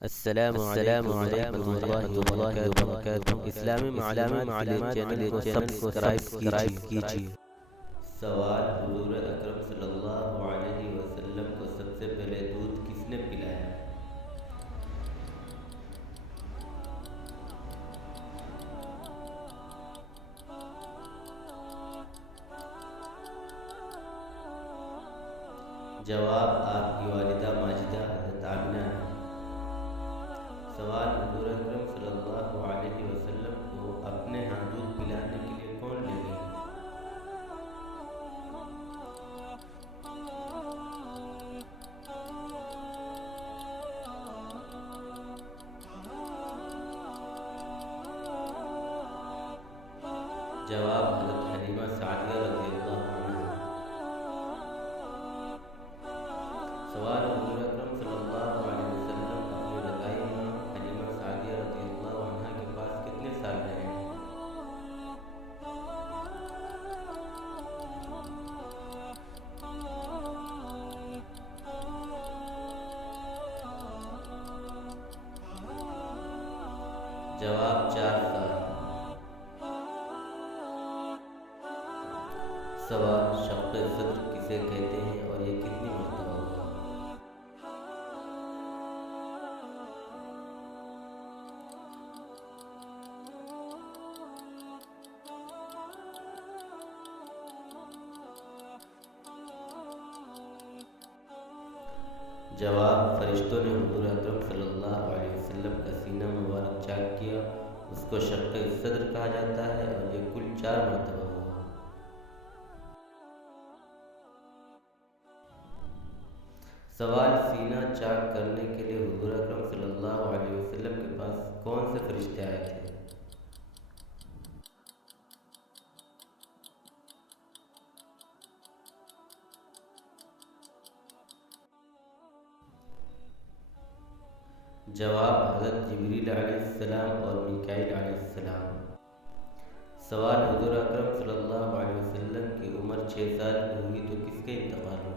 السلام علیکم ورحمۃ اللہ وبرکاتہ۔ اسلامی معلومات چینل کو سبسکرائب کیجیے۔ سوال: حضور اکرم صلی اللہ علیہ وسلم کو سب سے پہلے دودھ کس نے پلایا؟ جواب: آپ کی والدہ ماجدہ حضرت آمنہ نے۔ سوال: حضور اکرم صلی اللہ علیہ وسلم کو اپنے ہاں دودھ پلانے کے لیے کون لے گئے؟ جواب: حضرت حلیمہ سعدیہ رضی اللہ عنہا۔ سوال: حضور اکرم صلی اللہ علیہ وسلم اپنی رضاعی ماں حلیمہ سعدیہ رضی اللہ عنہا کے پاس کتنے سال رہے ہیں؟ جواب: 4 سال۔ سوال: شق صدر کسے کہتے ہیں اور یہ کتنی مرتبہ ہوا؟ جواب: فرشتوں نے حضور اکرم صلی اللہ علیہ وسلم کا سینہ مبارک چاک کیا، اس کو شق صدر کہا جاتا ہے اور یہ کل 4 مرتبہ ہوا۔ سوال: سینہ چاک کرنے کے لیے حضور اکرم صلی اللہ علیہ وسلم کے پاس کون سے فرشتے آئے تھے؟ جواب: حضرت جبریل علیہ السلام اور میکائیل علیہ السلام۔ سوال: حضور اکرم صلی اللہ علیہ وسلم کی عمر 6 سال کی ہوئی تو کس کا انتقال ہوا؟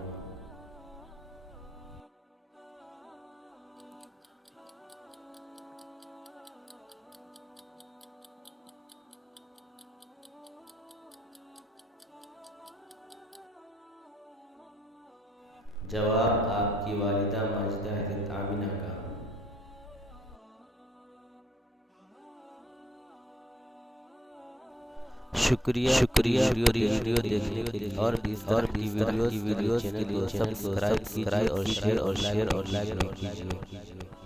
جواب: آپ کی والدہ ماجدہ حضرت آمنہ کا۔ شکریہ ویڈیو دیکھنے کے لیے اور اس طرح کی ویڈیوز چینل کو سبسکرائب کیجیے اور شیئر اور لائک کیجیے۔